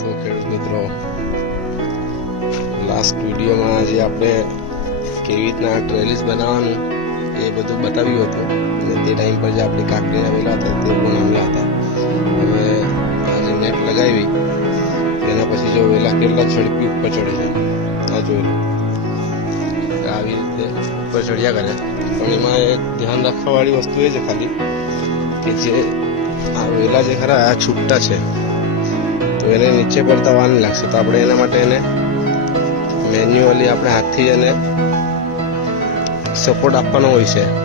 છો ખેડૂત મિત્રો? લાસ્ટ વિડીયોમાં જે આપણે કેવી રીતના ટ્રેલિસ બનાવવાનું એ બધું બતાવ્યું હતું. અને તે ટાઈમ પર જે આપણે કાકડી આવેલા હતા, તે પણ આવેલા હતા. હવે આ જે નેટ લગાવી. તેના પછી જો વેલા કેટલા ઝડપી ઉપર ચડે છે? આ જોઈ લો. આવી રીતે ઉપર ચડ્યા કરે. પણ એમાં એક ધ્યાન રાખવાવાળી વસ્તુ એ છે ખાલી કે જે આ વેલા જે ખરા આ છૂટતા છે તો એને નીચે પડતા વાર લાગશે. તો આપણે એના માટે એને મેન્યુઅલી આપણે હાથથી એને સપોર્ટ આપવાનો હોય છે.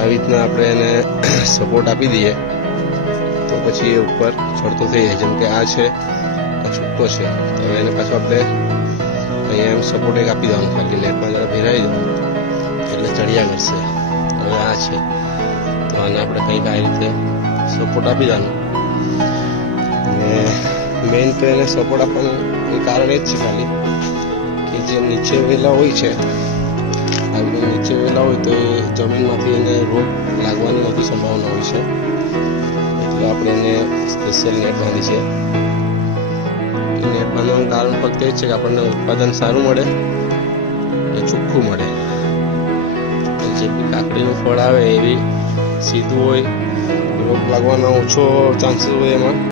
આવી રીતના આપણે એને સપોર્ટ આપી દઈએ. તો પછી એ ઉપર ચડતો થઈ જાય. જેમ કે આ છે, આ છૂટો છે. તો હવે એને પાછું આપણે અહીંયા એમ સપોર્ટ એક આપી દેવાનું. ખાલી લેટમાં જરા ભેરાઈ દઉં એટલે ચડિયા કરશે. હવે આ છે. તો આને આપણે કંઈક આ રીતે સપોર્ટ આપી દેવાનું. અને મેઇન તો એને સપોર્ટ આપવાનું એ કારણ એ જ છે ખાલી કે જે નીચે વેલા હોય છે આગળ નીચે વેલા હોય તો એ જમીનમાંથી એને રોગ લાગવાની વધુ સંભાવના હોય છે. એટલે આપણે એને સ્પેશિયલ નેટ બાંધી છે. નેટ બાંધવાનું કારણ ફક્ત એ છે કે આપણને ઉત્પાદન સારું મળે અને ચોખ્ખું મળે. જે બી કાકડીનું ફળ આવે એવી સીધું હોય, રોગ લાગવાનો ઓછો ચાન્સીસ હોય એમાં.